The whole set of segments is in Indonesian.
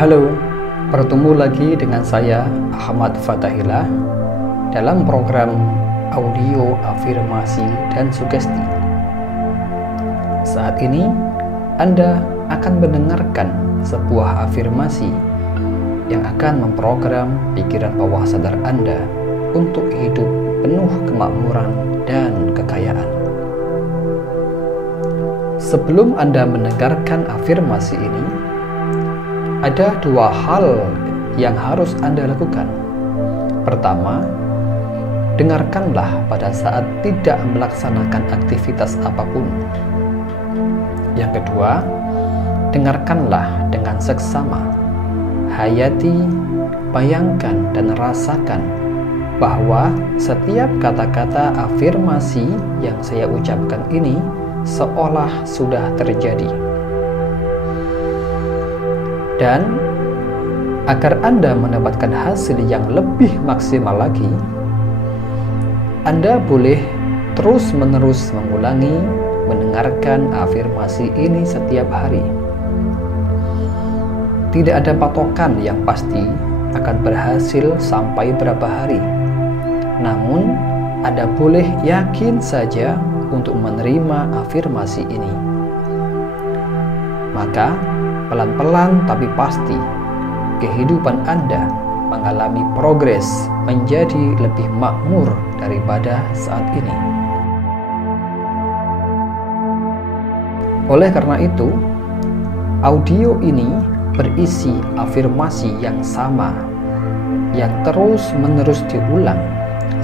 Halo, bertemu lagi dengan saya Ahmad Fatahillah dalam program audio afirmasi dan sugesti. Saat ini Anda akan mendengarkan sebuah afirmasi yang akan memprogram pikiran bawah sadar Anda untuk hidup penuh kemakmuran dan kekayaan. Sebelum Anda mendengarkan afirmasi ini, ada dua hal yang harus Anda lakukan. Pertama, dengarkanlah pada saat tidak melaksanakan aktivitas apapun. Yang kedua, dengarkanlah dengan seksama. Hayati, bayangkan dan rasakan bahwa setiap kata-kata afirmasi yang saya ucapkan ini seolah sudah terjadi. Dan agar Anda mendapatkan hasil yang lebih maksimal lagi, Anda boleh terus-menerus mendengarkan afirmasi ini setiap hari. Tidak ada patokan yang pasti akan berhasil sampai berapa hari. Namun, Anda boleh yakin saja untuk menerima afirmasi ini. Maka, pelan-pelan tapi pasti, kehidupan Anda mengalami progres menjadi lebih makmur daripada saat ini. Oleh karena itu, audio ini berisi afirmasi yang sama, yang terus-menerus diulang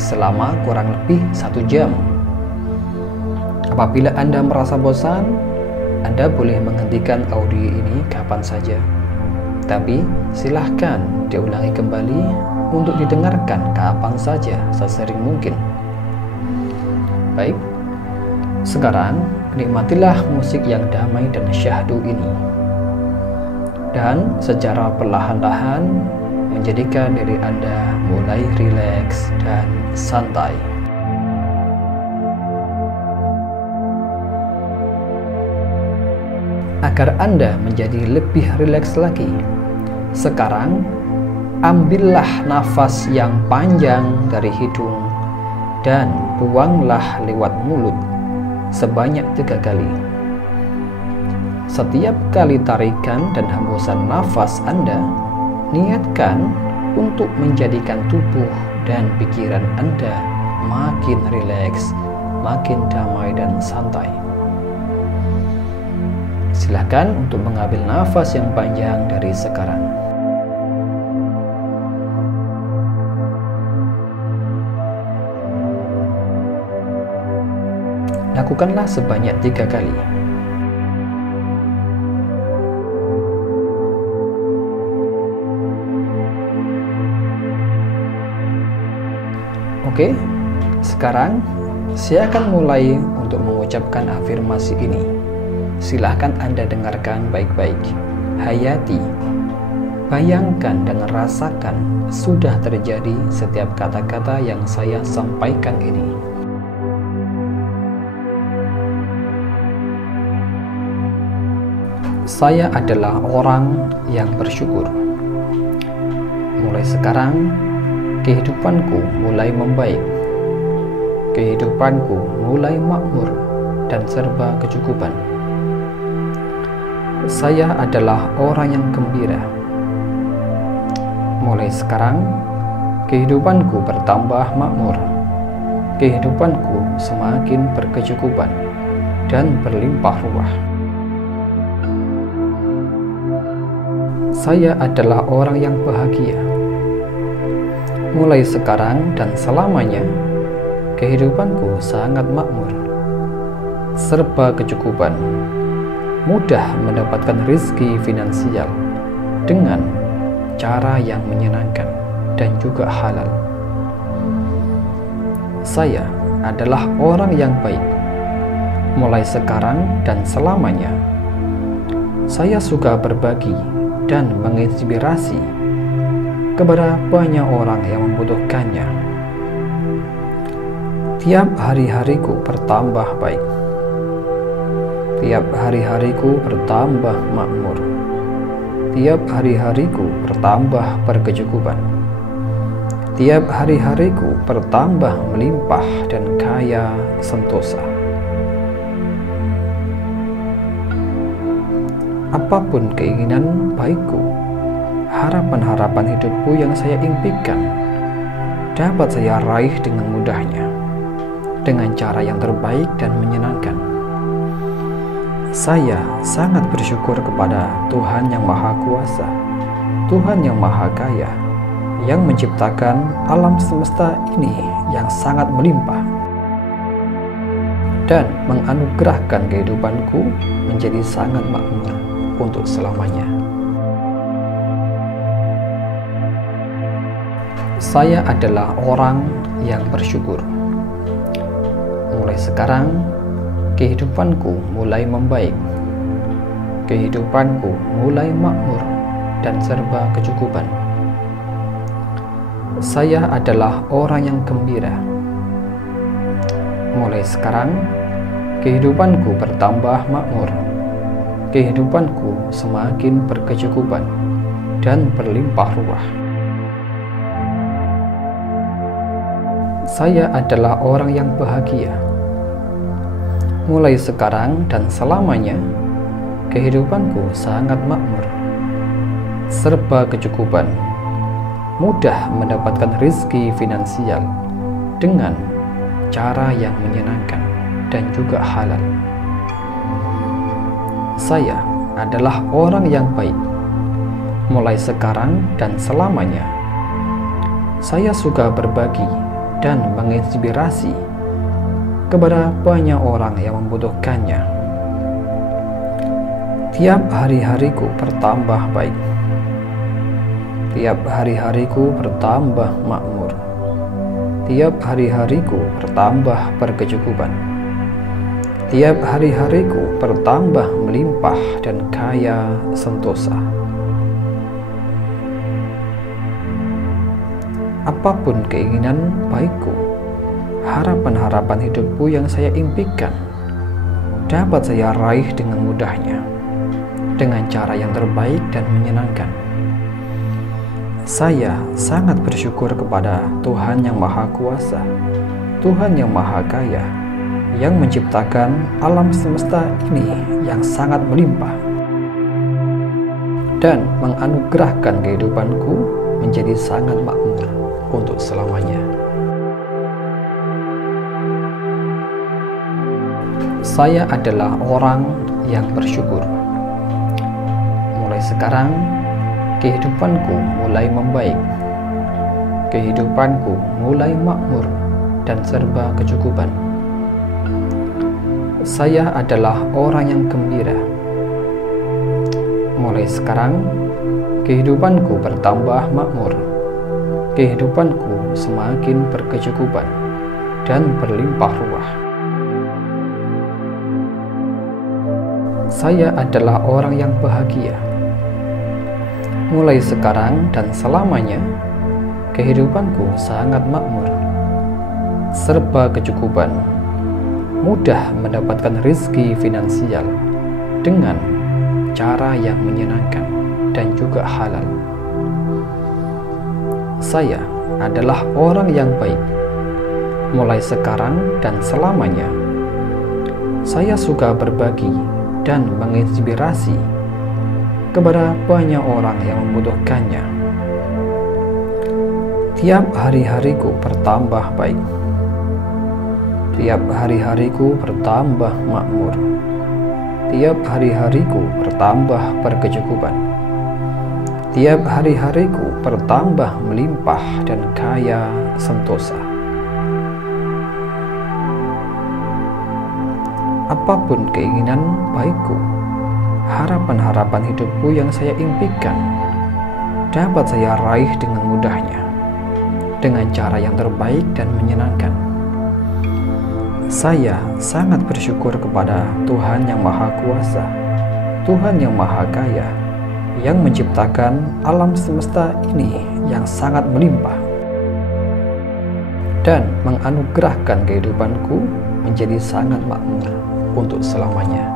selama kurang lebih 1 jam. Apabila Anda merasa bosan, Anda boleh menghentikan audio ini kapan saja. Tapi silahkan diulangi kembali untuk didengarkan kapan saja, sesering mungkin. Baik, sekarang nikmatilah musik yang damai dan syahdu ini. Dan secara perlahan-lahan menjadikan diri Anda mulai rileks dan santai. Agar Anda menjadi lebih rileks lagi, sekarang ambillah nafas yang panjang dari hidung dan buanglah lewat mulut sebanyak 3 kali. Setiap kali tarikan dan hembusan nafas Anda, niatkan untuk menjadikan tubuh dan pikiran Anda makin rileks, makin damai dan santai. Silakan untuk mengambil nafas yang panjang dari sekarang. Lakukanlah sebanyak 3 kali. Oke, sekarang saya akan mulai untuk mengucapkan afirmasi ini. Silahkan Anda dengarkan baik-baik. Hayati, bayangkan dan rasakan sudah terjadi setiap kata-kata yang saya sampaikan ini. Saya adalah orang yang bersyukur. Mulai sekarang, kehidupanku mulai membaik. Kehidupanku mulai makmur dan serba kecukupan. Saya adalah orang yang gembira. Mulai sekarang, kehidupanku bertambah makmur. Kehidupanku semakin berkecukupan dan berlimpah ruah. Saya adalah orang yang bahagia. Mulai sekarang dan selamanya, kehidupanku sangat makmur, serba kecukupan, mudah mendapatkan rezeki finansial dengan cara yang menyenangkan dan juga halal. Saya adalah orang yang baik. Mulai sekarang dan selamanya, saya suka berbagi dan menginspirasi kepada banyak orang yang membutuhkannya. Tiap hari-hariku bertambah baik. Tiap hari-hariku bertambah makmur. Tiap hari-hariku bertambah berkecukupan. Tiap hari-hariku bertambah melimpah dan kaya sentosa. Apapun keinginan baikku, harapan-harapan hidupku yang saya impikan dapat saya raih dengan mudahnya, dengan cara yang terbaik dan menyenangkan. Saya sangat bersyukur kepada Tuhan yang Maha Kuasa, Tuhan yang Maha Kaya, yang menciptakan alam semesta ini yang sangat melimpah dan menganugerahkan kehidupanku menjadi sangat makmur untuk selamanya. Saya adalah orang yang bersyukur. Mulai sekarang, kehidupanku mulai membaik. Kehidupanku mulai makmur dan serba kecukupan. Saya adalah orang yang gembira. Mulai sekarang, kehidupanku bertambah makmur. Kehidupanku semakin berkecukupan dan berlimpah ruah. Saya adalah orang yang bahagia. Mulai sekarang dan selamanya, kehidupanku sangat makmur, serba kecukupan, mudah mendapatkan rezeki finansial dengan cara yang menyenangkan dan juga halal. Saya adalah orang yang baik. Mulai sekarang dan selamanya, saya suka berbagi dan menginspirasi kepada banyak orang yang membutuhkannya. Tiap hari-hariku bertambah baik. Tiap hari-hariku bertambah makmur. Tiap hari-hariku bertambah berkecukupan. Tiap hari-hariku bertambah melimpah dan kaya sentosa. Apapun keinginan baikku, harapan-harapan hidupku yang saya impikan dapat saya raih dengan mudahnya, dengan cara yang terbaik dan menyenangkan. Saya sangat bersyukur kepada Tuhan yang Maha Kuasa, Tuhan yang Maha Kaya, yang menciptakan alam semesta ini yang sangat melimpah dan menganugerahkan kehidupanku menjadi sangat makmur untuk selamanya. Saya adalah orang yang bersyukur. Mulai sekarang, kehidupanku mulai membaik. Kehidupanku mulai makmur dan serba kecukupan. Saya adalah orang yang gembira. Mulai sekarang, kehidupanku bertambah makmur. Kehidupanku semakin berkecukupan dan berlimpah ruah. Saya adalah orang yang bahagia. Mulai sekarang dan selamanya, kehidupanku sangat makmur, serba kecukupan, mudah mendapatkan rezeki finansial dengan cara yang menyenangkan dan juga halal. Saya adalah orang yang baik. Mulai sekarang dan selamanya, saya suka berbagi dan menginspirasi kepada banyak orang yang membutuhkannya. Tiap hari-hariku bertambah baik. Tiap hari-hariku bertambah makmur. Tiap hari-hariku bertambah berkecukupan. Tiap hari-hariku bertambah melimpah dan kaya sentosa. Apapun keinginan baikku, harapan-harapan hidupku yang saya impikan dapat saya raih dengan mudahnya, dengan cara yang terbaik dan menyenangkan. Saya sangat bersyukur kepada Tuhan yang Maha Kuasa, Tuhan yang Maha Kaya, yang menciptakan alam semesta ini yang sangat melimpah dan menganugerahkan kehidupanku menjadi sangat makmur untuk selamanya.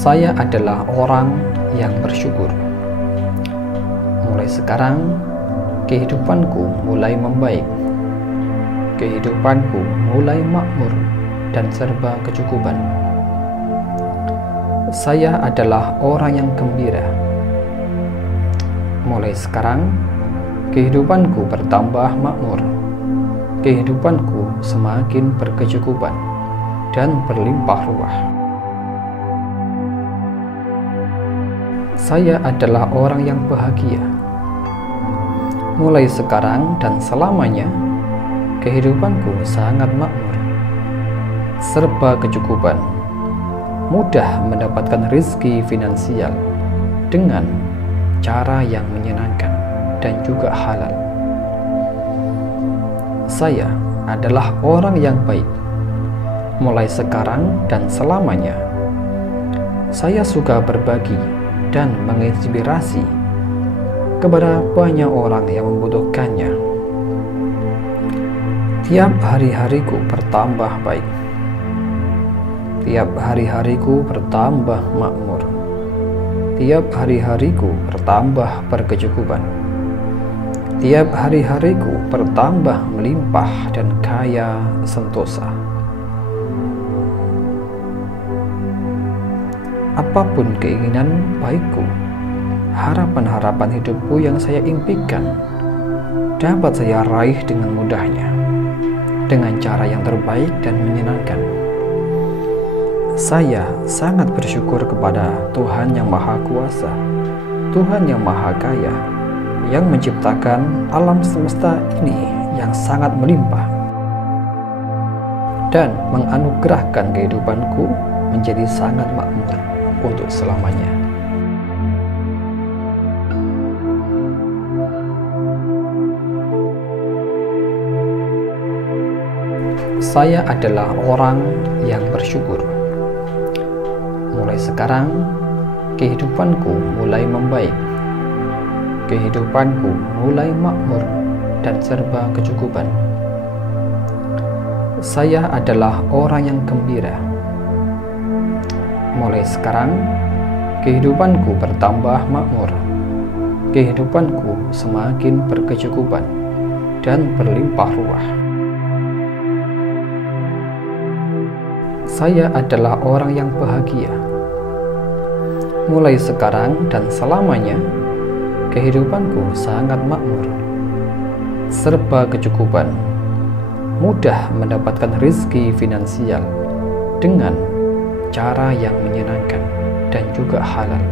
Saya adalah orang yang bersyukur. Mulai sekarang, kehidupanku mulai membaik. Kehidupanku mulai makmur dan serba kecukupan. Saya adalah orang yang gembira. Mulai sekarang, kehidupanku bertambah makmur. Kehidupanku semakin berkecukupan dan berlimpah ruah. Saya adalah orang yang bahagia. Mulai sekarang dan selamanya, kehidupanku sangat makmur, serba kecukupan, mudah mendapatkan rezeki finansial dengan cara yang menyenangkan dan juga halal. Saya adalah orang yang baik. Mulai sekarang dan selamanya, saya suka berbagi dan menginspirasi kepada banyak orang yang membutuhkannya. Tiap hari-hariku bertambah baik. Tiap hari-hariku bertambah makmur. Tiap hari-hariku bertambah berkecukupan. Tiap hari-hariku bertambah melimpah dan kaya sentosa. Apapun keinginan baikku, harapan-harapan hidupku yang saya impikan dapat saya raih dengan mudahnya, dengan cara yang terbaik dan menyenangkan. Saya sangat bersyukur kepada Tuhan yang Maha Kuasa, Tuhan yang Maha Kaya, yang menciptakan alam semesta ini yang sangat melimpah dan menganugerahkan kehidupanku menjadi sangat makmur untuk selamanya. Saya adalah orang yang bersyukur. Mulai sekarang, kehidupanku mulai membaik. Kehidupanku mulai makmur dan serba kecukupan. Saya adalah orang yang gembira. Mulai sekarang, kehidupanku bertambah makmur. Kehidupanku semakin berkecukupan dan berlimpah ruah. Saya adalah orang yang bahagia. Mulai sekarang dan selamanya, kehidupanku sangat makmur, serba kecukupan, mudah mendapatkan rezeki finansial dengan cara yang menyenangkan dan juga halal.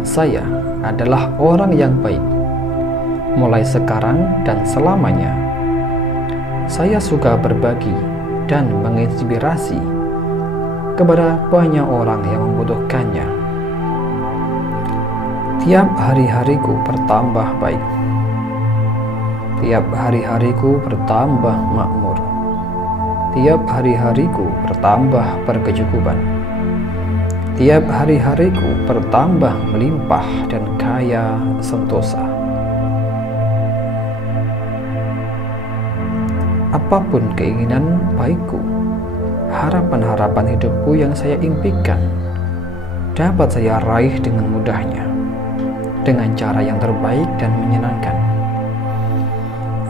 Saya adalah orang yang baik. Mulai sekarang dan selamanya, saya suka berbagi dan menginspirasi kepada banyak orang yang membutuhkannya. Tiap hari-hariku bertambah baik. Tiap hari-hariku bertambah makmur. Tiap hari-hariku bertambah berkecukupan. Tiap hari-hariku bertambah melimpah dan kaya sentosa. Apapun keinginan baikku, harapan-harapan hidupku yang saya impikan dapat saya raih dengan mudahnya, dengan cara yang terbaik dan menyenangkan.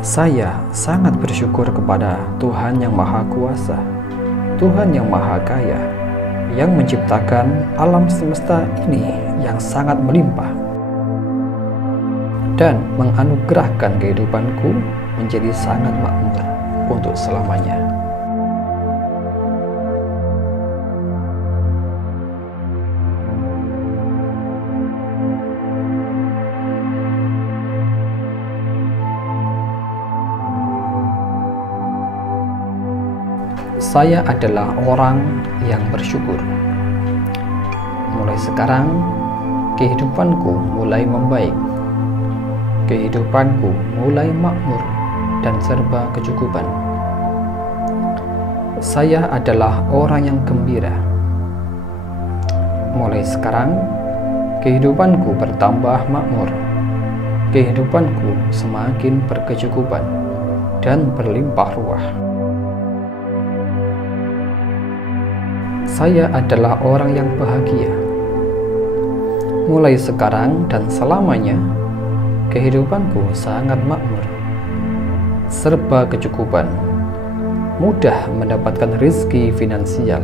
Saya sangat bersyukur kepada Tuhan yang Maha Kuasa, Tuhan yang Maha Kaya, yang menciptakan alam semesta ini yang sangat melimpah dan menganugerahkan kehidupanku menjadi sangat makmur untuk selamanya. Saya adalah orang yang bersyukur. Mulai sekarang, kehidupanku mulai membaik. Kehidupanku mulai makmur dan serba kecukupan. Saya adalah orang yang gembira. Mulai sekarang, kehidupanku bertambah makmur. Kehidupanku semakin berkecukupan dan berlimpah ruah. Saya adalah orang yang bahagia. Mulai sekarang dan selamanya, kehidupanku sangat makmur, serba kecukupan, mudah mendapatkan rezeki finansial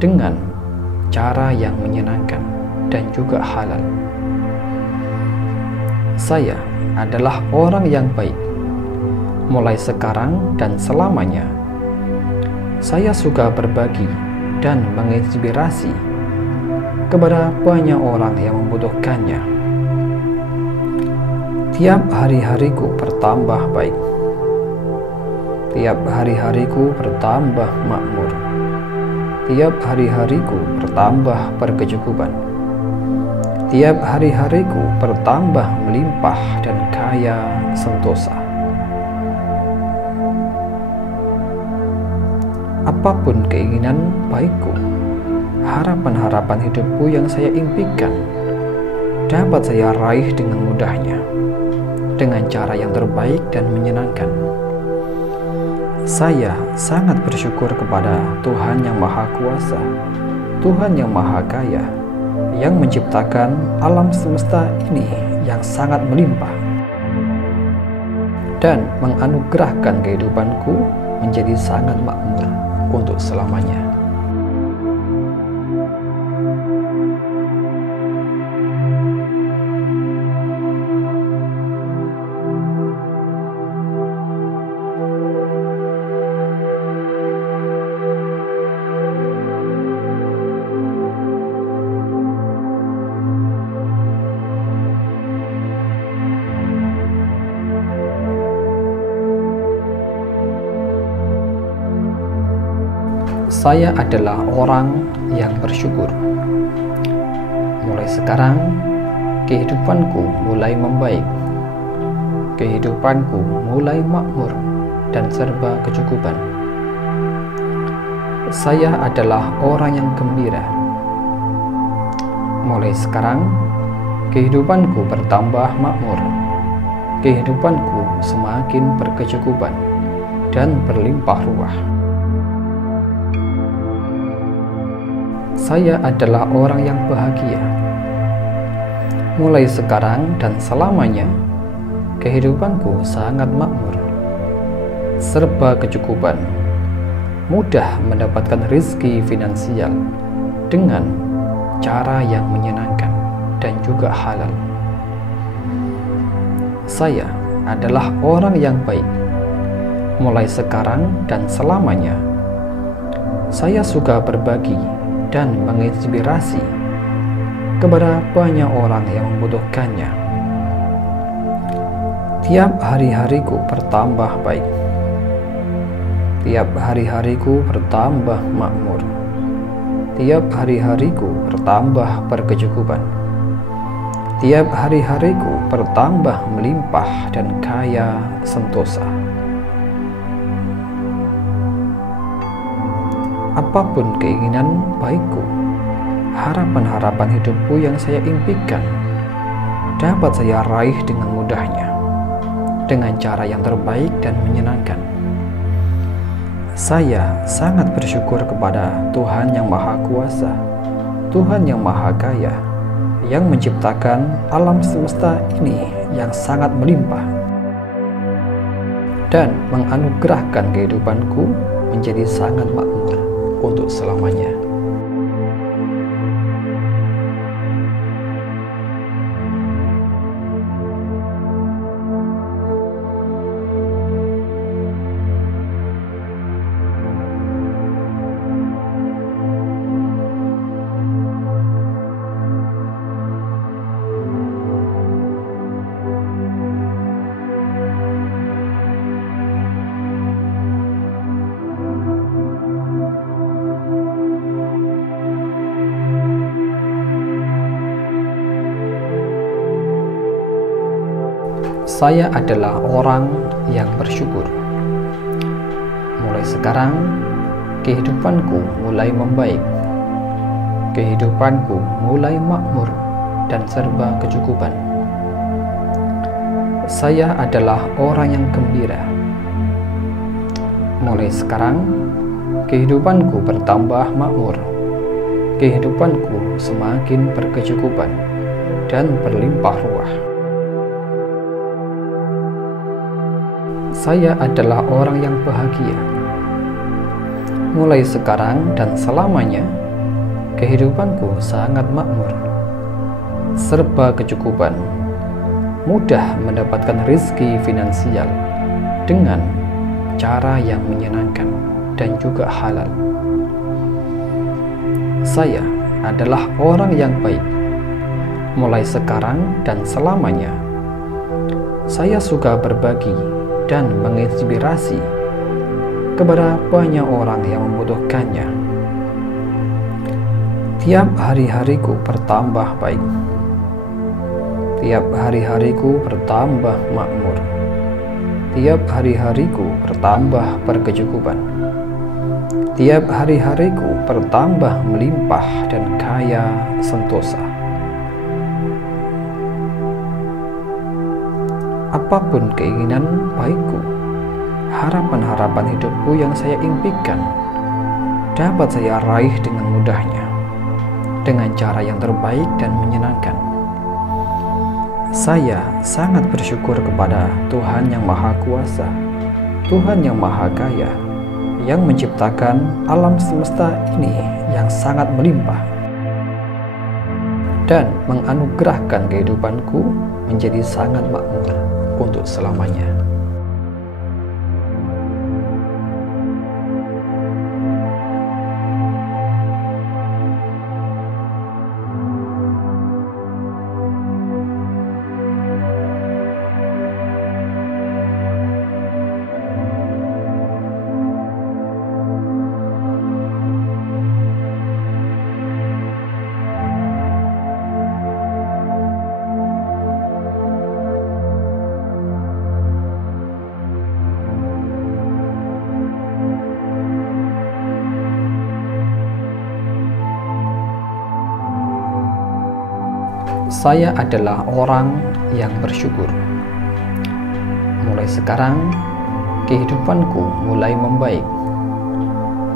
dengan cara yang menyenangkan dan juga halal. Saya adalah orang yang baik. Mulai sekarang dan selamanya, saya suka berbagi dan menginspirasi kepada banyak orang yang membutuhkannya. Tiap hari-hariku bertambah baik. Tiap hari-hariku bertambah makmur. Tiap hari-hariku bertambah berkecukupan. Tiap hari-hariku bertambah melimpah dan kaya sentosa. Apapun keinginan baikku, harapan-harapan hidupku yang saya impikan dapat saya raih dengan mudahnya, dengan cara yang terbaik dan menyenangkan. Saya sangat bersyukur kepada Tuhan yang Maha Kuasa, Tuhan yang Maha Kaya, yang menciptakan alam semesta ini yang sangat melimpah dan menganugerahkan kehidupanku menjadi sangat makmur untuk selamanya. Saya adalah orang yang bersyukur. Mulai sekarang, kehidupanku mulai membaik. Kehidupanku mulai makmur dan serba kecukupan. Saya adalah orang yang gembira. Mulai sekarang, kehidupanku bertambah makmur. Kehidupanku semakin berkecukupan dan berlimpah ruah. Saya adalah orang yang bahagia. Mulai sekarang dan selamanya, kehidupanku sangat makmur, serba kecukupan, mudah mendapatkan rezeki finansial dengan cara yang menyenangkan dan juga halal. Saya adalah orang yang baik. Mulai sekarang dan selamanya, saya suka berbagi dan menginspirasi kepada banyak orang yang membutuhkannya. Tiap hari-hariku bertambah baik. Tiap hari-hariku bertambah makmur. Tiap hari-hariku bertambah berkecukupan. Tiap hari-hariku bertambah melimpah dan kaya sentosa. Apapun keinginan baikku, harapan-harapan hidupku yang saya impikan dapat saya raih dengan mudahnya, dengan cara yang terbaik dan menyenangkan. Saya sangat bersyukur kepada Tuhan yang Maha Kuasa, Tuhan yang Maha Kaya, yang menciptakan alam semesta ini yang sangat melimpah dan menganugerahkan kehidupanku menjadi sangat makmur untuk selamanya. Saya adalah orang yang bersyukur. Mulai sekarang, kehidupanku mulai membaik. Kehidupanku mulai makmur dan serba kecukupan. Saya adalah orang yang gembira. Mulai sekarang, kehidupanku bertambah makmur. kehidupanku semakin berkecukupan dan berlimpah ruah. Saya adalah orang yang bahagia. Mulai sekarang dan selamanya, kehidupanku sangat makmur, serba kecukupan, mudah mendapatkan rezeki finansial dengan cara yang menyenangkan dan juga halal. Saya adalah orang yang baik. Mulai sekarang dan selamanya, saya suka berbagi dan menginspirasi kepada banyak orang yang membutuhkannya. Tiap hari-hariku bertambah baik. Tiap hari-hariku bertambah makmur. Tiap hari-hariku bertambah berkecukupan. Tiap hari-hariku bertambah melimpah dan kaya sentosa. Apapun keinginan baikku, harapan-harapan hidupku yang saya impikan dapat saya raih dengan mudahnya, dengan cara yang terbaik dan menyenangkan. Saya sangat bersyukur kepada Tuhan yang Maha Kuasa, Tuhan yang Maha Kaya, yang menciptakan alam semesta ini yang sangat melimpah dan menganugerahkan kehidupanku menjadi sangat makmur untuk selamanya. Saya adalah orang yang bersyukur. Mulai sekarang, kehidupanku mulai membaik.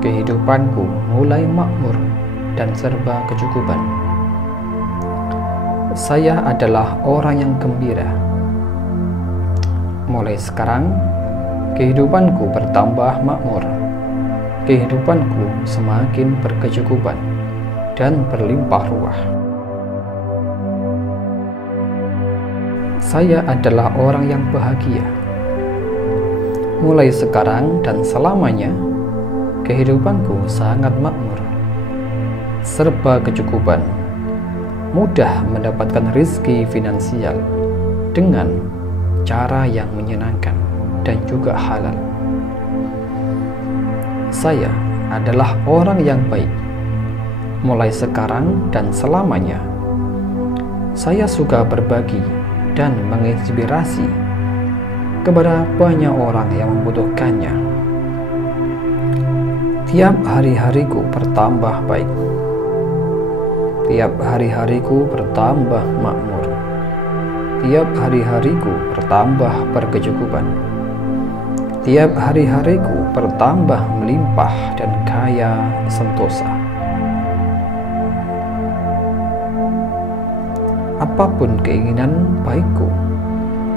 Kehidupanku mulai makmur dan serba kecukupan. Saya adalah orang yang gembira. Mulai sekarang, kehidupanku bertambah makmur. Kehidupanku semakin berkecukupan dan berlimpah ruah. Saya adalah orang yang bahagia. Mulai sekarang dan selamanya, kehidupanku sangat makmur, serba kecukupan, mudah mendapatkan rezeki finansial dengan cara yang menyenangkan dan juga halal. Saya adalah orang yang baik. Mulai sekarang dan selamanya, saya suka berbagi dan menginspirasi kepada banyak orang yang membutuhkannya. Tiap hari-hariku bertambah baik. Tiap hari-hariku bertambah makmur. Tiap hari-hariku bertambah berkecukupan. Tiap hari-hariku bertambah melimpah dan kaya sentosa. Apapun keinginan baikku,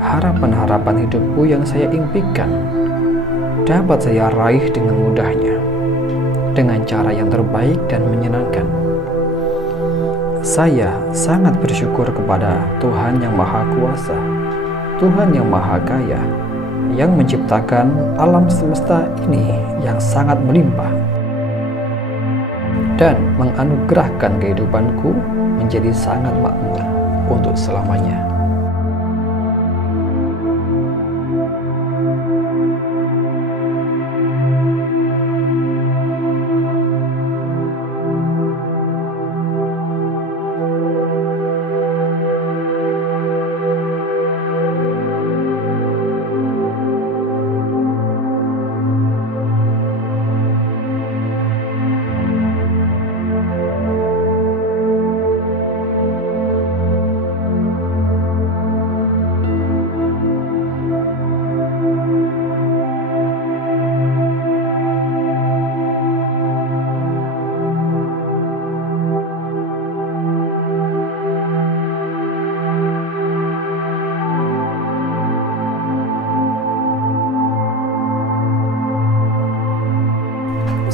harapan-harapan hidupku yang saya impikan dapat saya raih dengan mudahnya, dengan cara yang terbaik dan menyenangkan. Saya sangat bersyukur kepada Tuhan yang Maha Kuasa, Tuhan yang Maha Kaya, yang menciptakan alam semesta ini yang sangat melimpah dan menganugerahkan kehidupanku menjadi sangat makmur untuk selamanya.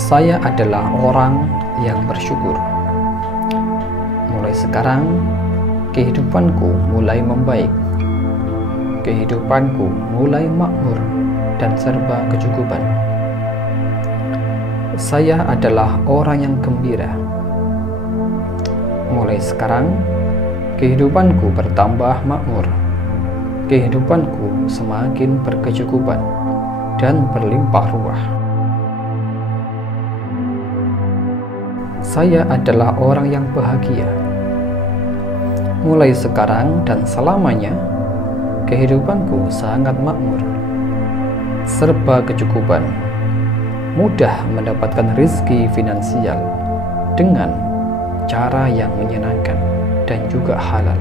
Saya adalah orang yang bersyukur. Mulai sekarang, kehidupanku mulai membaik. Kehidupanku mulai makmur dan serba kecukupan. Saya adalah orang yang gembira. Mulai sekarang, kehidupanku bertambah makmur. Kehidupanku semakin berkecukupan dan berlimpah ruah. Saya adalah orang yang bahagia. Mulai sekarang dan selamanya, kehidupanku sangat makmur, serba kecukupan, mudah mendapatkan rezeki finansial dengan cara yang menyenangkan dan juga halal.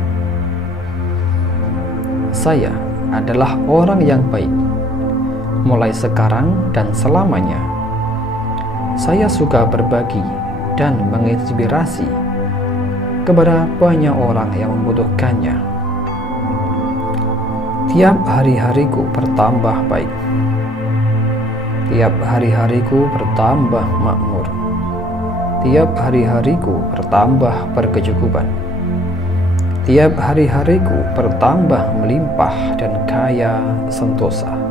Saya adalah orang yang baik. Mulai sekarang dan selamanya, saya suka berbagi dan menginspirasi kepada banyak orang yang membutuhkannya. Tiap hari-hariku bertambah baik. Tiap hari-hariku bertambah makmur. Tiap hari-hariku bertambah berkecukupan. Tiap hari-hariku bertambah melimpah dan kaya sentosa.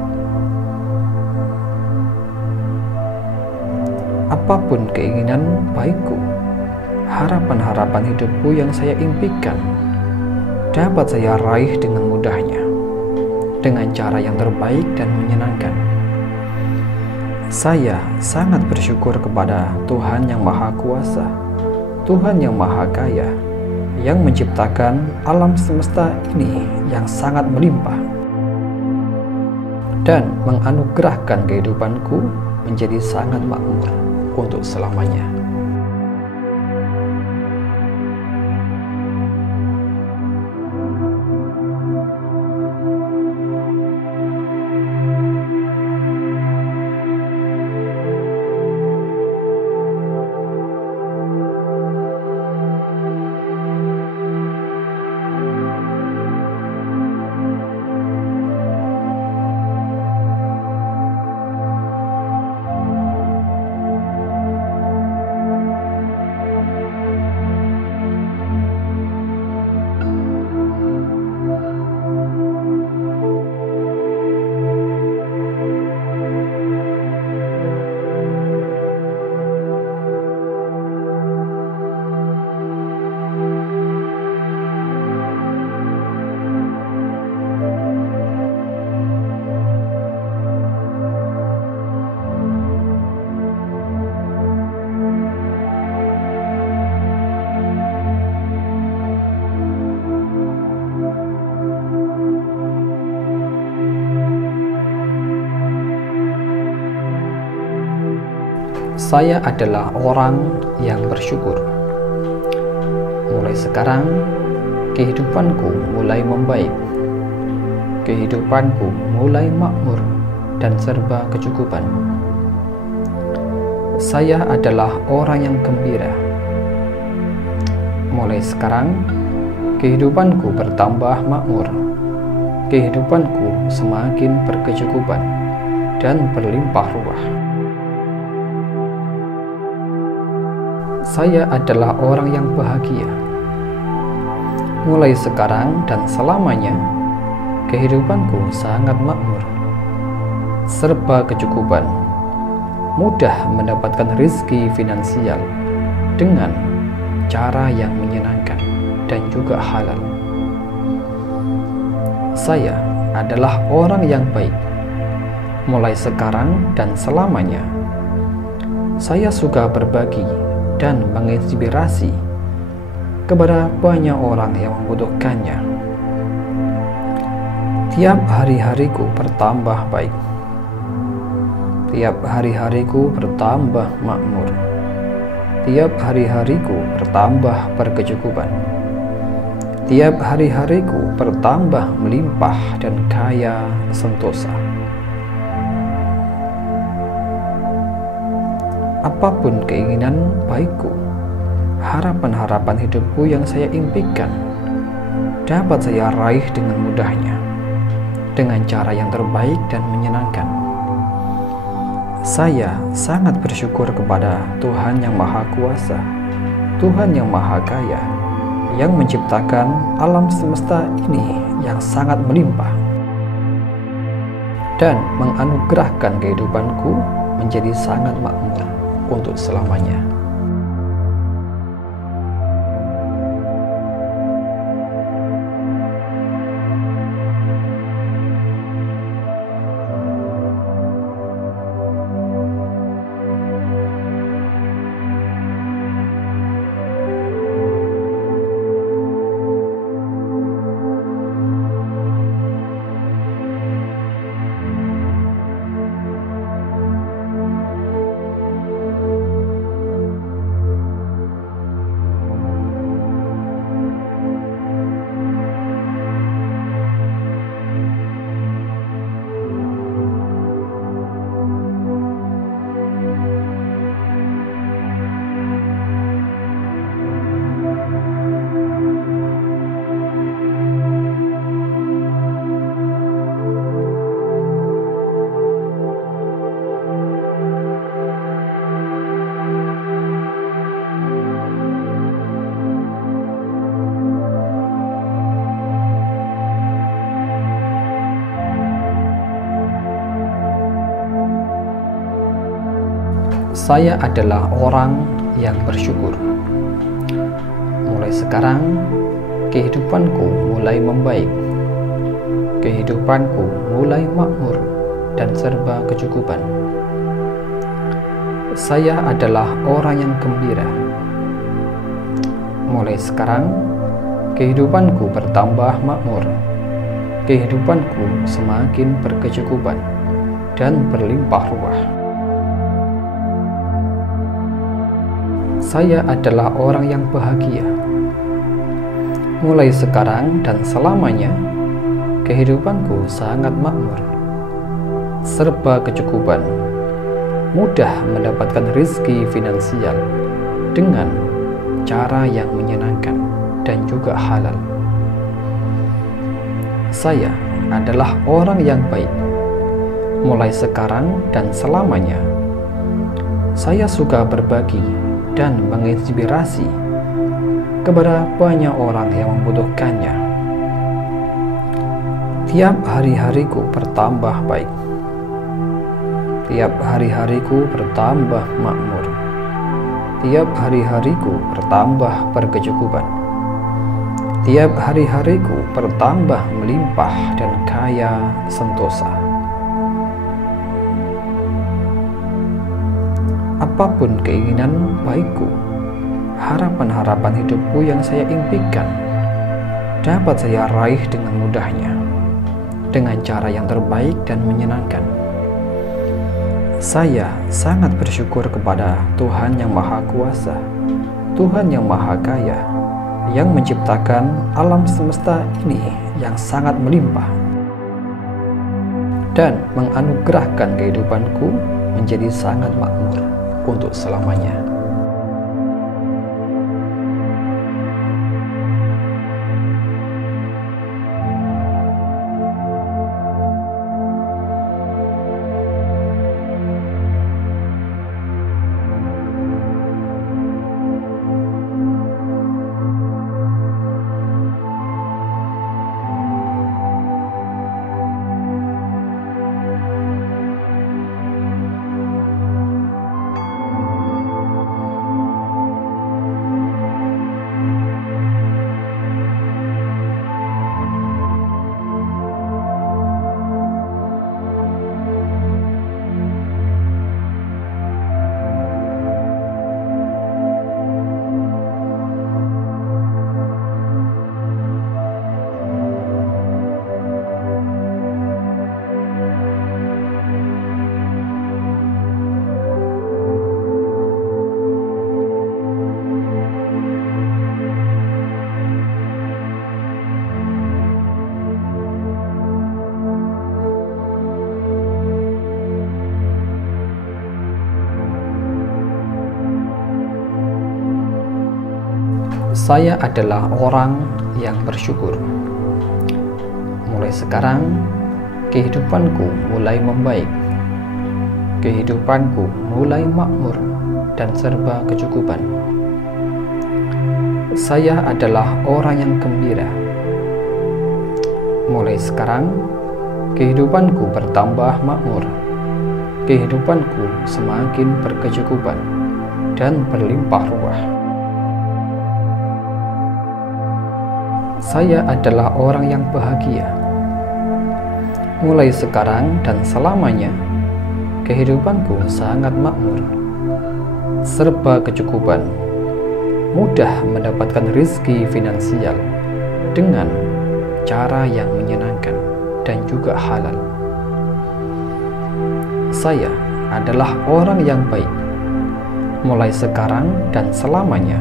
Apapun keinginan baikku, harapan-harapan hidupku yang saya impikan dapat saya raih dengan mudahnya, dengan cara yang terbaik dan menyenangkan. Saya sangat bersyukur kepada Tuhan yang Maha Kuasa, Tuhan yang Maha Kaya, yang menciptakan alam semesta ini yang sangat melimpah dan menganugerahkan kehidupanku menjadi sangat makmur untuk selamanya. Saya adalah orang yang bersyukur. Mulai sekarang, kehidupanku mulai membaik. Kehidupanku mulai makmur dan serba kecukupan. Saya adalah orang yang gembira. Mulai sekarang, kehidupanku bertambah makmur. Kehidupanku semakin berkecukupan dan berlimpah ruah. Saya adalah orang yang bahagia. Mulai sekarang dan selamanya, kehidupanku sangat makmur, serba kecukupan, mudah mendapatkan rezeki finansial dengan cara yang menyenangkan dan juga halal. Saya adalah orang yang baik. Mulai sekarang dan selamanya, saya suka berbagi dan menginspirasi kepada banyak orang yang membutuhkannya. Tiap hari-hariku bertambah baik. Tiap hari-hariku bertambah makmur. Tiap hari-hariku bertambah berkecukupan. Tiap hari-hariku bertambah melimpah dan kaya sentosa. Apapun keinginan baikku, harapan-harapan hidupku yang saya impikan dapat saya raih dengan mudahnya, dengan cara yang terbaik dan menyenangkan. Saya sangat bersyukur kepada Tuhan yang Maha Kuasa, Tuhan yang Maha Kaya, yang menciptakan alam semesta ini yang sangat melimpah dan menganugerahkan kehidupanku menjadi sangat makmur untuk selamanya. Saya adalah orang yang bersyukur. Mulai sekarang, kehidupanku mulai membaik. Kehidupanku mulai makmur dan serba kecukupan. Saya adalah orang yang gembira. Mulai sekarang, kehidupanku bertambah makmur. Kehidupanku semakin berkecukupan dan berlimpah ruah. Saya adalah orang yang bahagia. Mulai sekarang dan selamanya, kehidupanku sangat makmur, serba kecukupan, mudah mendapatkan rezeki finansial dengan cara yang menyenangkan dan juga halal. Saya adalah orang yang baik. Mulai sekarang dan selamanya, saya suka berbagi dan menginspirasi kepada banyak orang yang membutuhkannya. Tiap hari-hariku bertambah baik. Tiap hari-hariku bertambah makmur. Tiap hari-hariku bertambah berkecukupan. Tiap hari-hariku bertambah melimpah dan kaya sentosa. Apapun keinginan baikku, harapan-harapan hidupku yang saya impikan, dapat saya raih dengan mudahnya, dengan cara yang terbaik dan menyenangkan. Saya sangat bersyukur kepada Tuhan yang Maha Kuasa, Tuhan yang Maha Kaya, yang menciptakan alam semesta ini yang sangat melimpah dan menganugerahkan kehidupanku menjadi sangat makmur untuk selamanya. Saya adalah orang yang bersyukur. Mulai sekarang, kehidupanku mulai membaik. kehidupanku mulai makmur dan serba kecukupan. Saya adalah orang yang gembira. Mulai sekarang, kehidupanku bertambah makmur. Kehidupanku semakin berkecukupan dan berlimpah ruah. Saya adalah orang yang bahagia. Mulai sekarang dan selamanya, kehidupanku sangat makmur, serba kecukupan, mudah mendapatkan rezeki finansial dengan cara yang menyenangkan dan juga halal. Saya adalah orang yang baik. Mulai sekarang dan selamanya,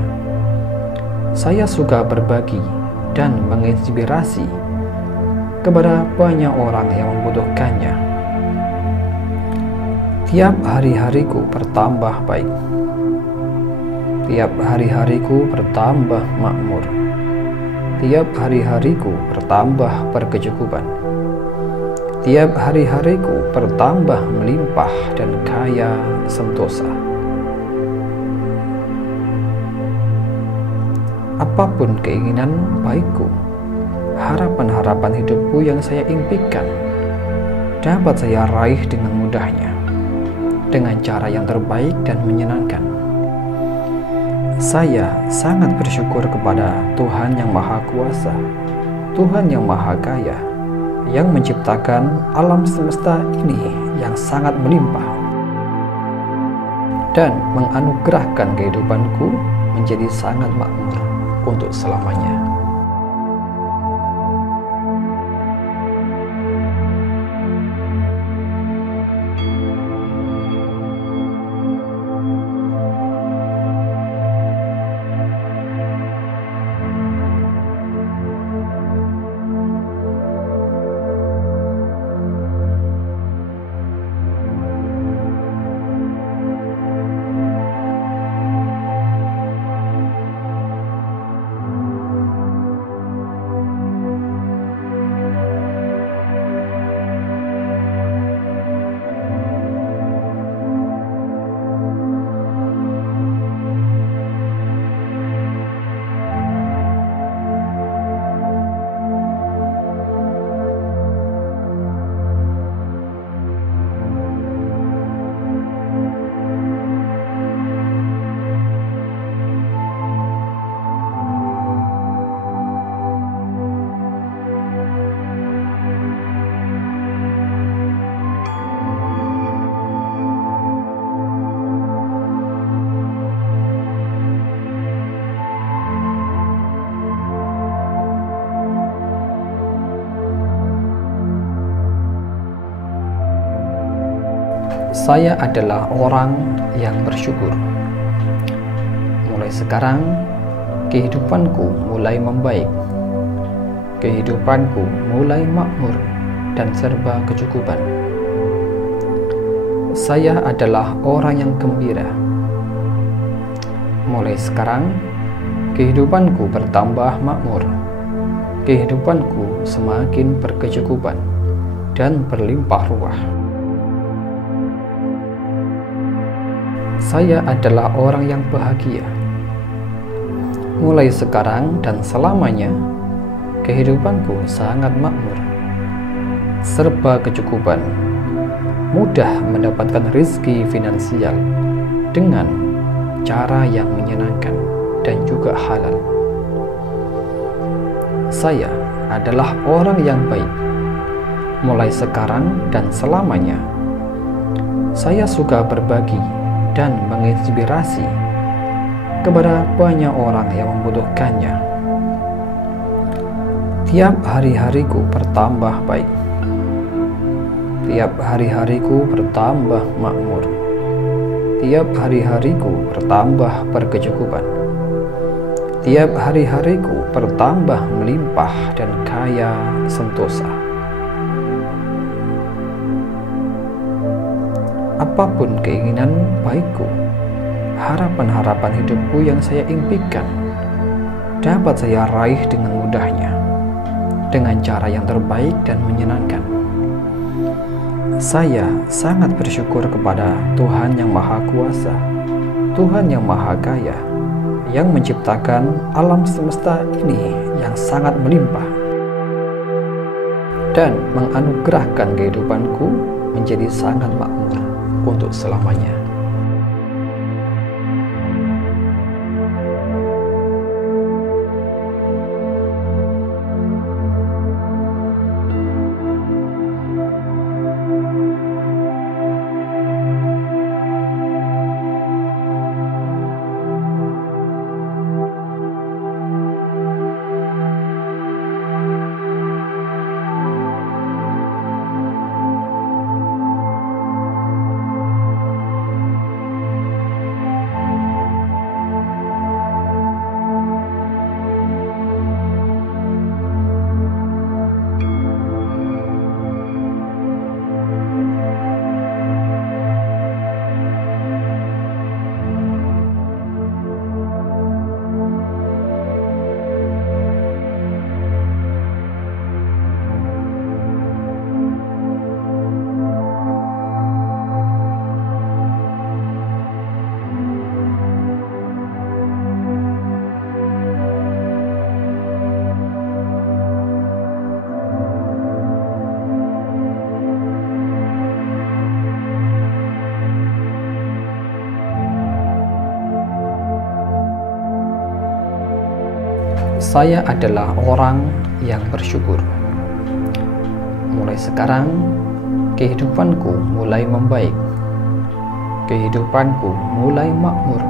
saya suka berbagi dan menginspirasi kepada banyak orang yang membutuhkannya. Tiap hari-hariku bertambah baik. Tiap hari-hariku bertambah makmur. Tiap hari-hariku bertambah berkecukupan. Tiap hari-hariku bertambah melimpah dan kaya sentosa. Apapun keinginan baikku, harapan-harapan hidupku yang saya impikan dapat saya raih dengan mudahnya, dengan cara yang terbaik dan menyenangkan. Saya sangat bersyukur kepada Tuhan yang Maha Kuasa, Tuhan yang Maha Kaya, yang menciptakan alam semesta ini yang sangat melimpah dan menganugerahkan kehidupanku menjadi sangat makmur untuk selamanya. Saya adalah orang yang bersyukur. Mulai sekarang, kehidupanku mulai membaik. Kehidupanku mulai makmur dan serba kecukupan. Saya adalah orang yang gembira. Mulai sekarang, kehidupanku bertambah makmur. Kehidupanku semakin berkecukupan dan berlimpah ruah. Saya adalah orang yang bahagia. Mulai sekarang dan selamanya, kehidupanku sangat makmur, serba kecukupan, mudah mendapatkan rezeki finansial dengan cara yang menyenangkan dan juga halal. Saya adalah orang yang baik. Mulai sekarang dan selamanya, saya suka berbagi dan menginspirasi kepada banyak orang yang membutuhkannya. Tiap hari-hariku bertambah baik. Tiap hari-hariku bertambah makmur. Tiap hari-hariku bertambah berkecukupan. Tiap hari-hariku bertambah melimpah dan kaya sentosa. Apapun keinginan baikku, harapan-harapan hidupku yang saya impikan dapat saya raih dengan mudahnya, dengan cara yang terbaik dan menyenangkan. Saya sangat bersyukur kepada Tuhan yang Maha Kuasa, Tuhan yang Maha Kaya, yang menciptakan alam semesta ini yang sangat melimpah dan menganugerahkan kehidupanku menjadi sangat makmur untuk selamanya. Saya adalah orang yang bersyukur. Mulai sekarang, kehidupanku mulai membaik. Kehidupanku mulai makmur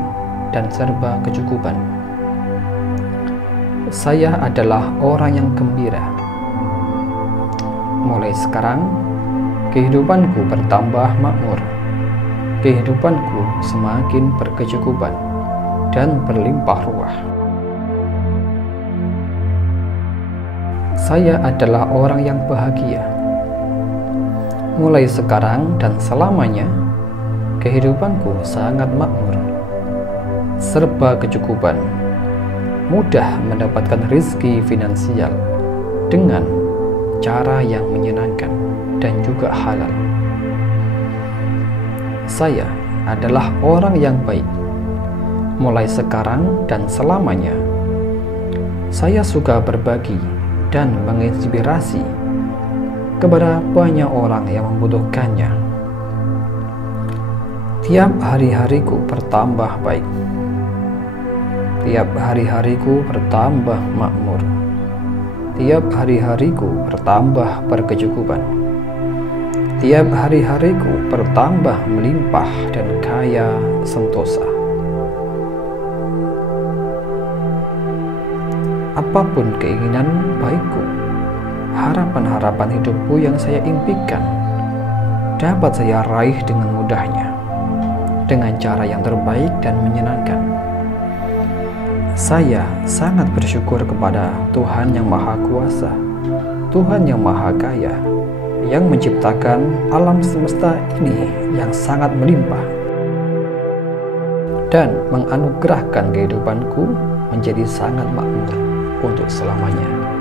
dan serba kecukupan. Saya adalah orang yang gembira. Mulai sekarang, kehidupanku bertambah makmur. Kehidupanku semakin berkecukupan dan berlimpah ruah. Saya adalah orang yang bahagia. Mulai sekarang dan selamanya, kehidupanku sangat makmur, serba kecukupan, mudah mendapatkan rezeki finansial dengan cara yang menyenangkan dan juga halal. Saya adalah orang yang baik. Mulai sekarang dan selamanya, saya suka berbagi dan menginspirasi kepada banyak orang yang membutuhkannya. Tiap hari-hariku bertambah baik. Tiap hari-hariku bertambah makmur. Tiap hari-hariku bertambah berkecukupan. Tiap hari-hariku bertambah melimpah dan kaya sentosa. Apapun keinginan baikku, harapan-harapan hidupku yang saya impikan dapat saya raih dengan mudahnya, dengan cara yang terbaik dan menyenangkan. Saya sangat bersyukur kepada Tuhan yang Maha Kuasa, Tuhan yang Maha Kaya, yang menciptakan alam semesta ini yang sangat melimpah dan menganugerahkan kehidupanku menjadi sangat makmur untuk selamanya.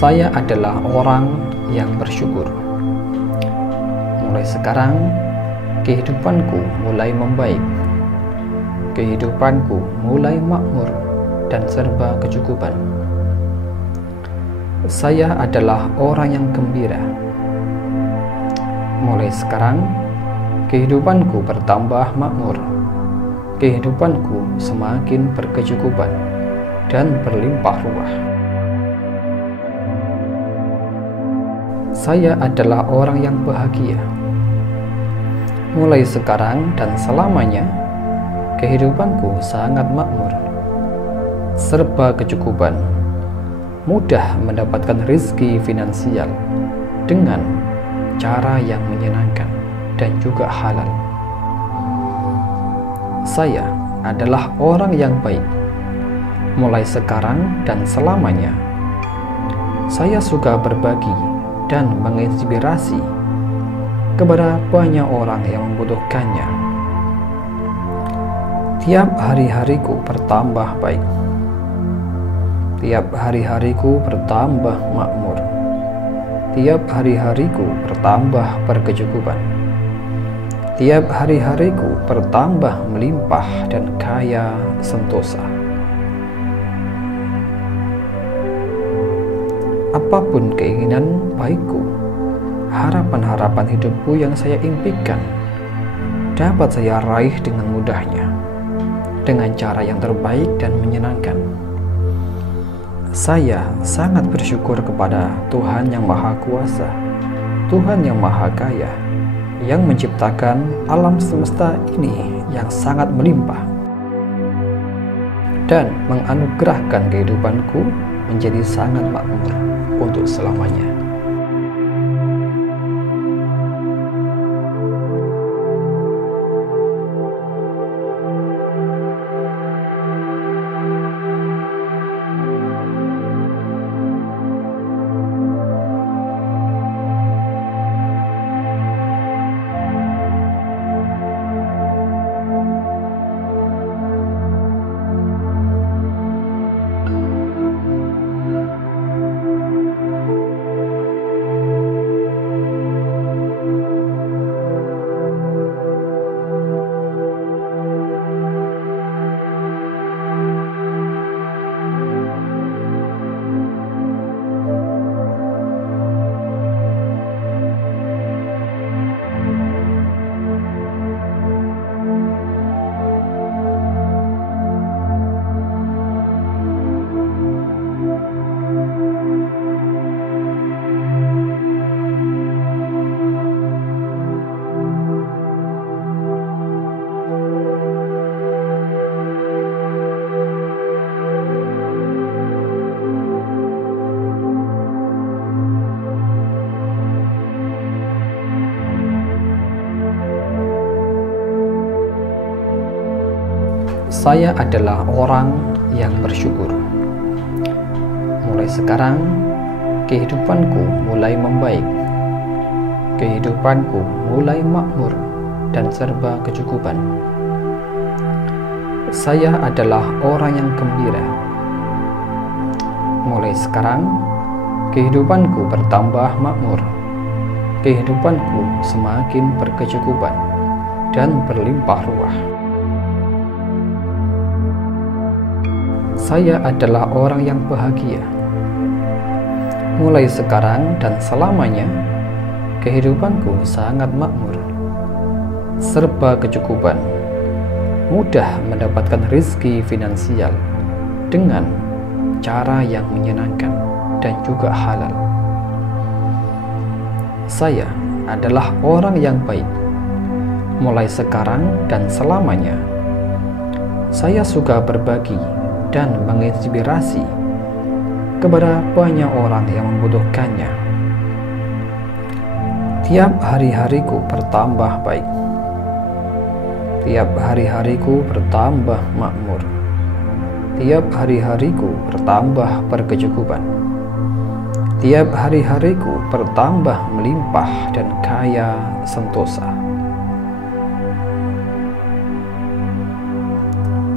Saya adalah orang yang bersyukur. Mulai sekarang, kehidupanku mulai membaik. Kehidupanku mulai makmur dan serba kecukupan. Saya adalah orang yang gembira. Mulai sekarang, kehidupanku bertambah makmur. Kehidupanku semakin berkecukupan dan berlimpah ruah. Saya adalah orang yang bahagia. Mulai sekarang dan selamanya, kehidupanku sangat makmur, serba kecukupan, mudah mendapatkan rezeki finansial dengan cara yang menyenangkan dan juga halal. Saya adalah orang yang baik. Mulai sekarang dan selamanya, saya suka berbagi dan menginspirasi kepada banyak orang yang membutuhkannya. Tiap hari-hariku bertambah baik. Tiap hari-hariku bertambah makmur. Tiap hari-hariku bertambah berkecukupan. Tiap hari-hariku bertambah melimpah dan kaya sentosa. Apapun keinginan baikku, harapan-harapan hidupku yang saya impikan dapat saya raih dengan mudahnya, dengan cara yang terbaik dan menyenangkan. Saya sangat bersyukur kepada Tuhan yang Maha Kuasa, Tuhan yang Maha Kaya, yang menciptakan alam semesta ini yang sangat melimpah dan menganugerahkan kehidupanku menjadi sangat makmur untuk selamanya. Saya adalah orang yang bersyukur. Mulai sekarang, kehidupanku mulai membaik. Kehidupanku mulai makmur dan serba kecukupan. Saya adalah orang yang gembira. Mulai sekarang, kehidupanku bertambah makmur. Kehidupanku semakin berkecukupan dan berlimpah ruah. Saya adalah orang yang bahagia. Mulai sekarang dan selamanya, kehidupanku sangat makmur, serba kecukupan, mudah mendapatkan rezeki finansial dengan cara yang menyenangkan dan juga halal. Saya adalah orang yang baik. Mulai sekarang dan selamanya, saya suka berbagi dan menginspirasi kepada banyak orang yang membutuhkannya. Tiap hari-hariku bertambah baik. Tiap hari-hariku bertambah makmur. Tiap hari-hariku bertambah berkecukupan. Tiap hari-hariku bertambah melimpah dan kaya sentosa.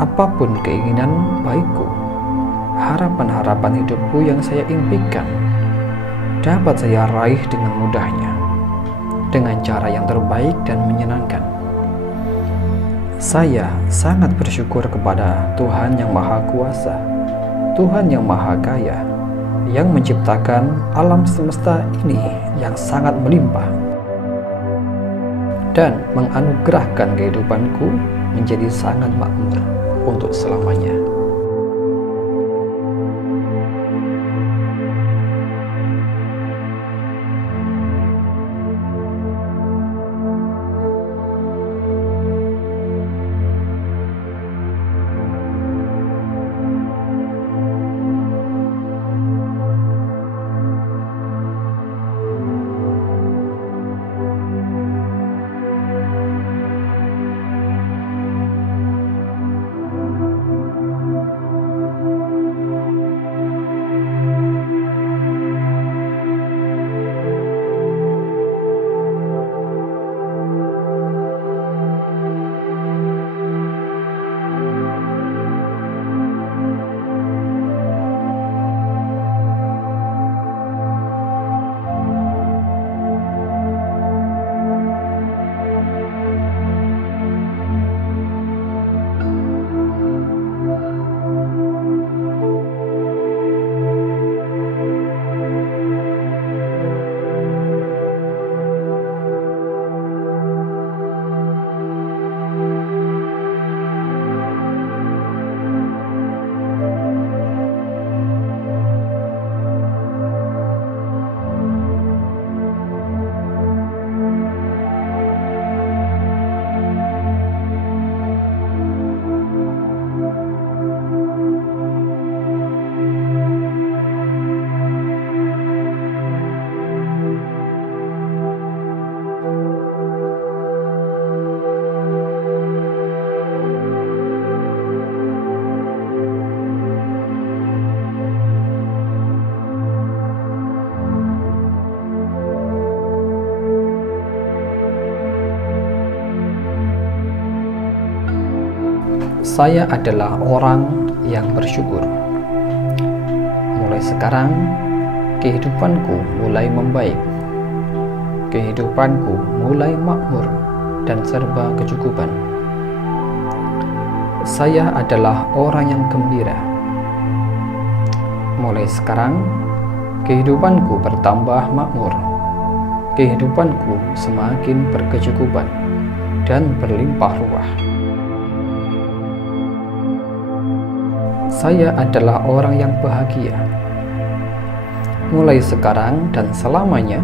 Apapun keinginan baikku, harapan-harapan hidupku yang saya impikan dapat saya raih dengan mudahnya, dengan cara yang terbaik dan menyenangkan. Saya sangat bersyukur kepada Tuhan yang Maha Kuasa, Tuhan yang Maha Kaya, yang menciptakan alam semesta ini yang sangat melimpah dan menganugerahkan kehidupanku menjadi sangat makmur untuk selamanya. Saya adalah orang yang bersyukur. Mulai sekarang, kehidupanku mulai membaik. Kehidupanku mulai makmur dan serba kecukupan. Saya adalah orang yang gembira. Mulai sekarang, kehidupanku bertambah makmur. Kehidupanku semakin berkecukupan dan berlimpah ruah. Saya adalah orang yang bahagia. Mulai sekarang dan selamanya,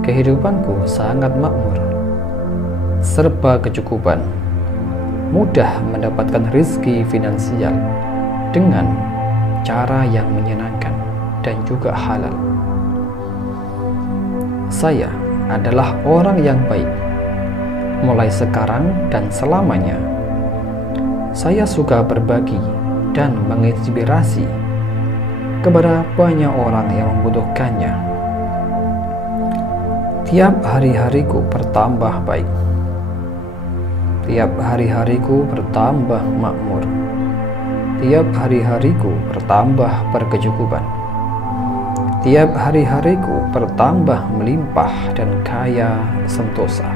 kehidupanku sangat makmur, serba kecukupan, mudah mendapatkan rezeki finansial dengan cara yang menyenangkan dan juga halal. Saya adalah orang yang baik. Mulai sekarang dan selamanya, saya suka berbagi dan menginspirasi kepada banyak orang yang membutuhkannya. Tiap hari-hariku bertambah baik. Tiap hari-hariku bertambah makmur. Tiap hari-hariku bertambah berkecukupan. Tiap hari-hariku bertambah melimpah dan kaya sentosa.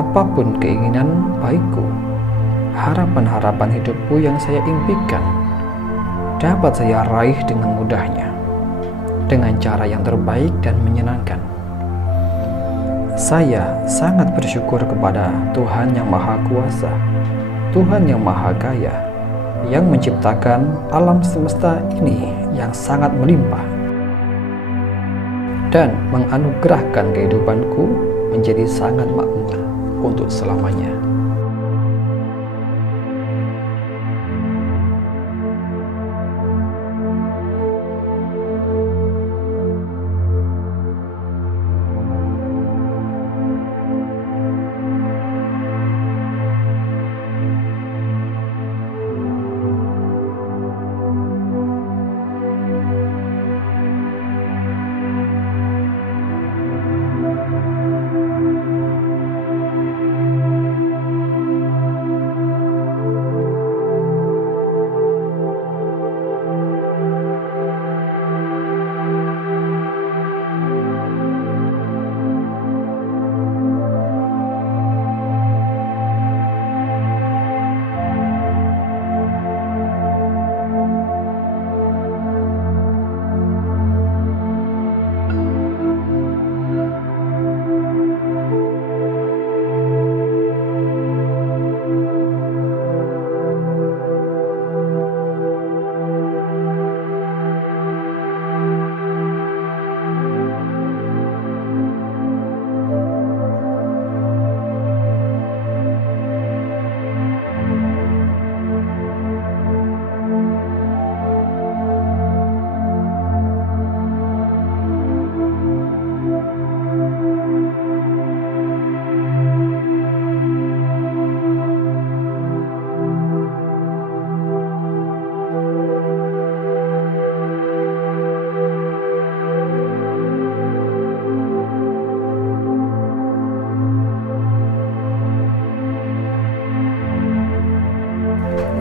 Apapun keinginan baikku, harapan-harapan hidupku yang saya impikan dapat saya raih dengan mudahnya, dengan cara yang terbaik dan menyenangkan. Saya sangat bersyukur kepada Tuhan yang Maha Kuasa, Tuhan yang Maha Kaya, yang menciptakan alam semesta ini yang sangat melimpah dan menganugerahkan kehidupanku menjadi sangat makmur untuk selamanya.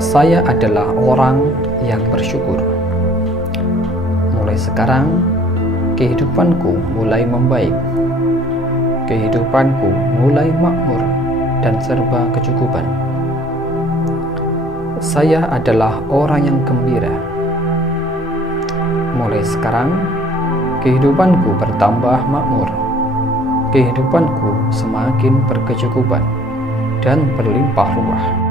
Saya adalah orang yang bersyukur. Mulai sekarang, kehidupanku mulai membaik. Kehidupanku mulai makmur dan serba kecukupan. Saya adalah orang yang gembira. Mulai sekarang, kehidupanku bertambah makmur. Kehidupanku semakin berkecukupan dan berlimpah ruah.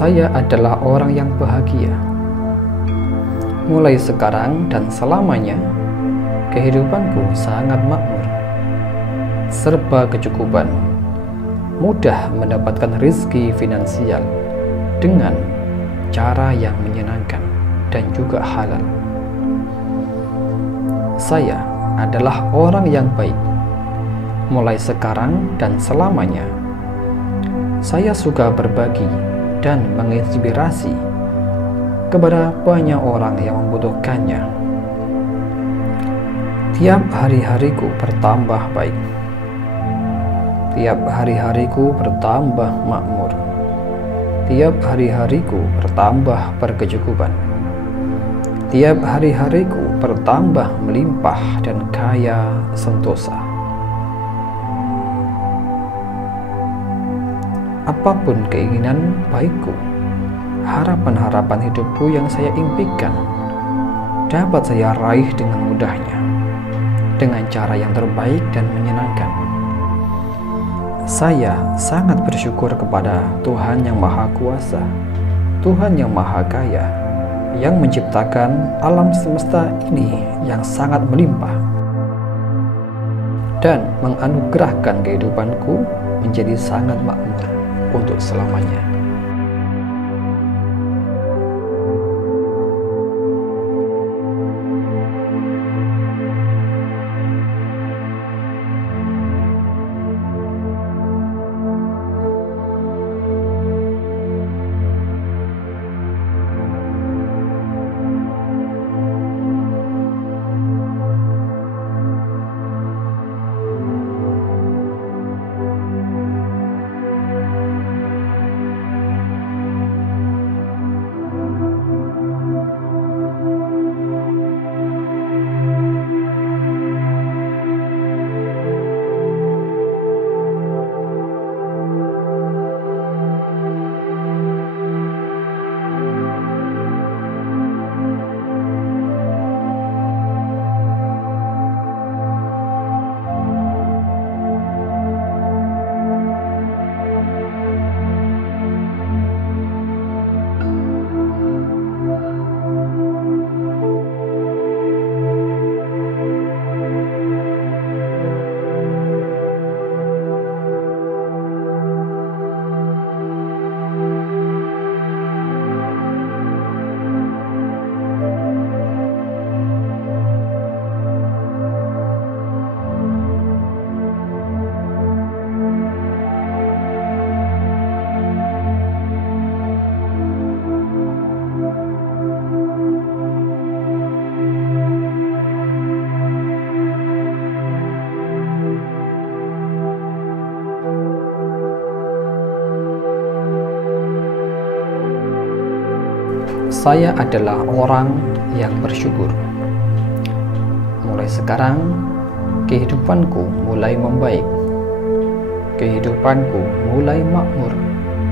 Saya adalah orang yang bahagia. Mulai sekarang dan selamanya, kehidupanku sangat makmur, serba kecukupan, mudah mendapatkan rezeki finansial dengan cara yang menyenangkan dan juga halal. Saya adalah orang yang baik. Mulai sekarang dan selamanya, saya suka berbagi dan menginspirasi kepada banyak orang yang membutuhkannya. Tiap hari-hariku bertambah baik. Tiap hari-hariku bertambah makmur. Tiap hari-hariku bertambah berkecukupan. Tiap hari-hariku bertambah melimpah dan kaya sentosa. Apapun keinginan baikku, harapan-harapan hidupku yang saya impikan dapat saya raih dengan mudahnya, dengan cara yang terbaik dan menyenangkan. Saya sangat bersyukur kepada Tuhan yang Maha Kuasa, Tuhan yang Maha Kaya, yang menciptakan alam semesta ini yang sangat melimpah dan menganugerahkan kehidupanku menjadi sangat makmur untuk selamanya. Saya adalah orang yang bersyukur. Mulai sekarang, kehidupanku mulai membaik. Kehidupanku mulai makmur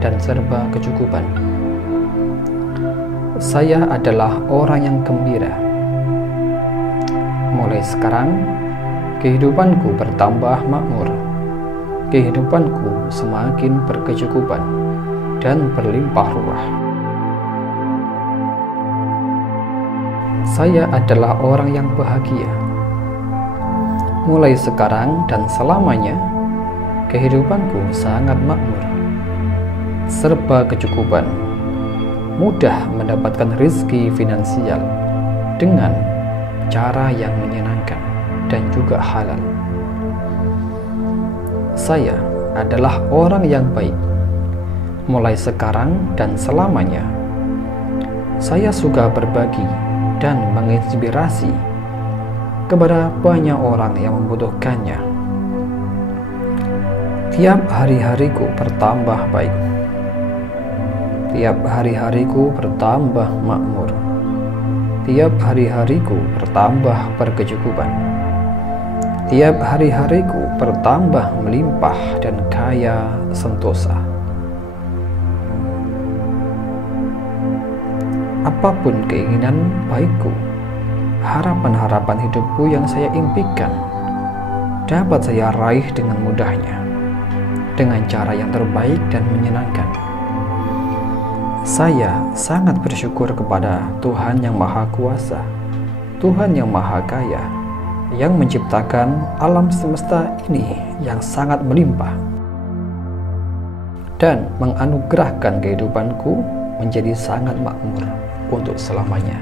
dan serba kecukupan. Saya adalah orang yang gembira. Mulai sekarang, kehidupanku bertambah makmur. Kehidupanku semakin berkecukupan dan berlimpah ruah. Saya adalah orang yang bahagia. Mulai sekarang dan selamanya, kehidupanku sangat makmur, serba kecukupan, mudah mendapatkan rezeki finansial dengan cara yang menyenangkan dan juga halal. Saya adalah orang yang baik. Mulai sekarang dan selamanya, saya suka berbagi dan menginspirasi kepada banyak orang yang membutuhkannya. Tiap hari-hariku bertambah baik. Tiap hari-hariku bertambah makmur. Tiap hari-hariku bertambah berkecukupan. Tiap hari-hariku bertambah melimpah dan kaya sentosa. Apapun keinginan baikku, harapan-harapan hidupku yang saya impikan dapat saya raih dengan mudahnya, dengan cara yang terbaik dan menyenangkan. Saya sangat bersyukur kepada Tuhan yang Maha Kuasa, Tuhan yang Maha Kaya, yang menciptakan alam semesta ini yang sangat melimpah dan menganugerahkan kehidupanku menjadi sangat makmur untuk selamanya.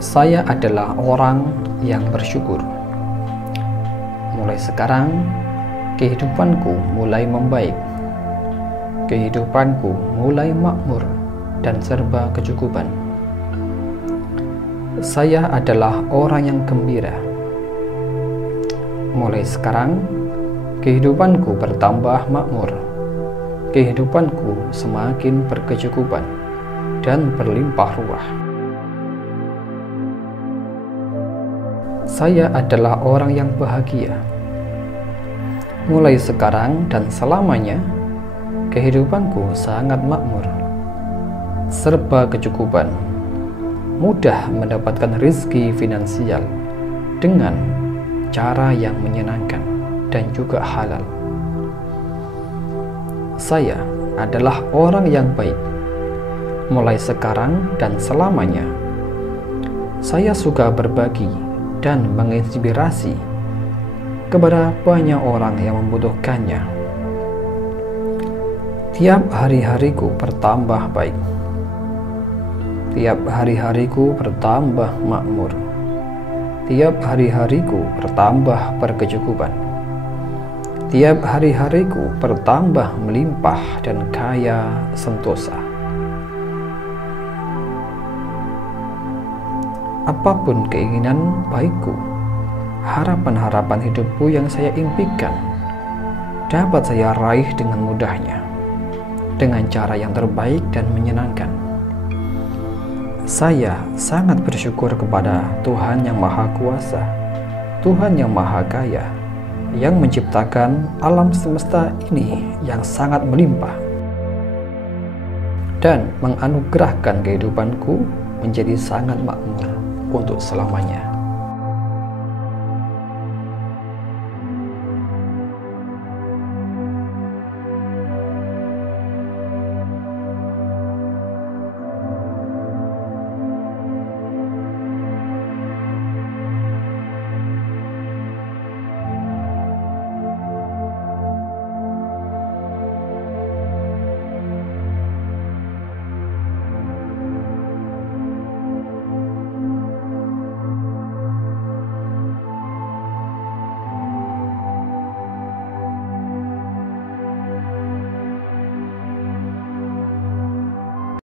Saya adalah orang yang bersyukur. Mulai sekarang, kehidupanku mulai membaik. Kehidupanku mulai makmur dan serba kecukupan. Saya adalah orang yang gembira. Mulai sekarang, kehidupanku bertambah makmur. Kehidupanku semakin berkecukupan dan berlimpah ruah. Saya adalah orang yang bahagia. Mulai sekarang dan selamanya, kehidupanku sangat makmur, serba kecukupan, mudah mendapatkan rezeki finansial dengan cara yang menyenangkan dan juga halal. Saya adalah orang yang baik. Mulai sekarang dan selamanya, saya suka berbagi dan menginspirasi kepada banyak orang yang membutuhkannya. Tiap hari-hariku bertambah baik. Tiap hari-hariku bertambah makmur. Tiap hari-hariku bertambah berkecukupan. Tiap hari-hariku bertambah melimpah dan kaya sentosa. Apapun keinginan baikku, harapan-harapan hidupku yang saya impikan dapat saya raih dengan mudahnya, dengan cara yang terbaik dan menyenangkan. Saya sangat bersyukur kepada Tuhan yang Maha Kuasa, Tuhan yang Maha Kaya, yang menciptakan alam semesta ini yang sangat melimpah dan menganugerahkan kehidupanku menjadi sangat makmur untuk selamanya.